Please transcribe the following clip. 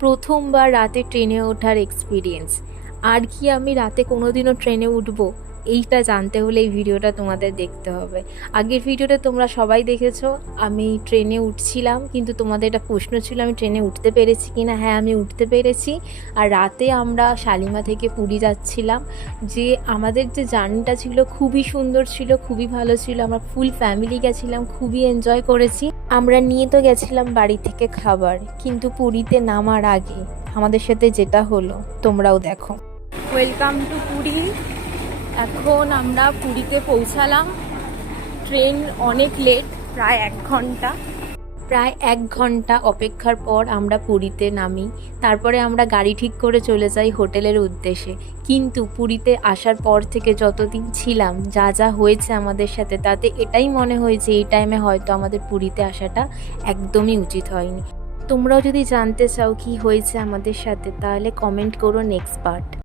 প্রথমবার রাতে ট্রেনে ওঠার এক্সপিরিয়েন্স। আর কি আমি রাতে কোনোদিনও ট্রেনে উঠবো? এইটা জানতে হলে এই ভিডিওটা তোমাদের দেখতে হবে। আগের ভিডিওটা তোমরা সবাই দেখেছো, আমি ট্রেনে উঠছিলাম, কিন্তু তোমাদের একটা প্রশ্ন ছিল আমি ট্রেনে উঠতে পেরেছি কি না। হ্যাঁ, আমি উঠতে পেরেছি। আর রাতে আমরা শালিমা থেকে পুরী যাচ্ছিলাম। যে আমাদের যে জার্নিটা ছিল খুবই সুন্দর ছিল, খুবই ভালো ছিল। আমরা ফুল ফ্যামিলি গেছিলাম, খুবই এনজয় করেছি। আমরা নিয়ে তো গেছিলাম বাড়ি থেকে খাবার, কিন্তু পুরীতে নামার আগে আমাদের সাথে যেটা হলো তোমরাও দেখো। Welcome to Puri. এখন আমরা পুরীতে পৌঁছালাম। ট্রেন অনেক লেট, প্রায় এক ঘন্টা অপেক্ষার পর আমরা পুরীতে নামি। তারপরে আমরা গাড়ি ঠিক করে চলে যাই হোটেলের উদ্দেশ্যে। কিন্তু পুরীতে আসার পর থেকে যতদিন ছিলাম, যা যা হয়েছে আমাদের সাথে, তাতে এটাই মনে হয়েছে এই টাইমে হয়তো আমাদের পুরীতে আসাটা একদমই উচিত হয়নি। তোমরাও যদি জানতে চাও কি হয়েছে আমাদের সাথে, তাহলে কমেন্ট করো নেক্সট পার্ট।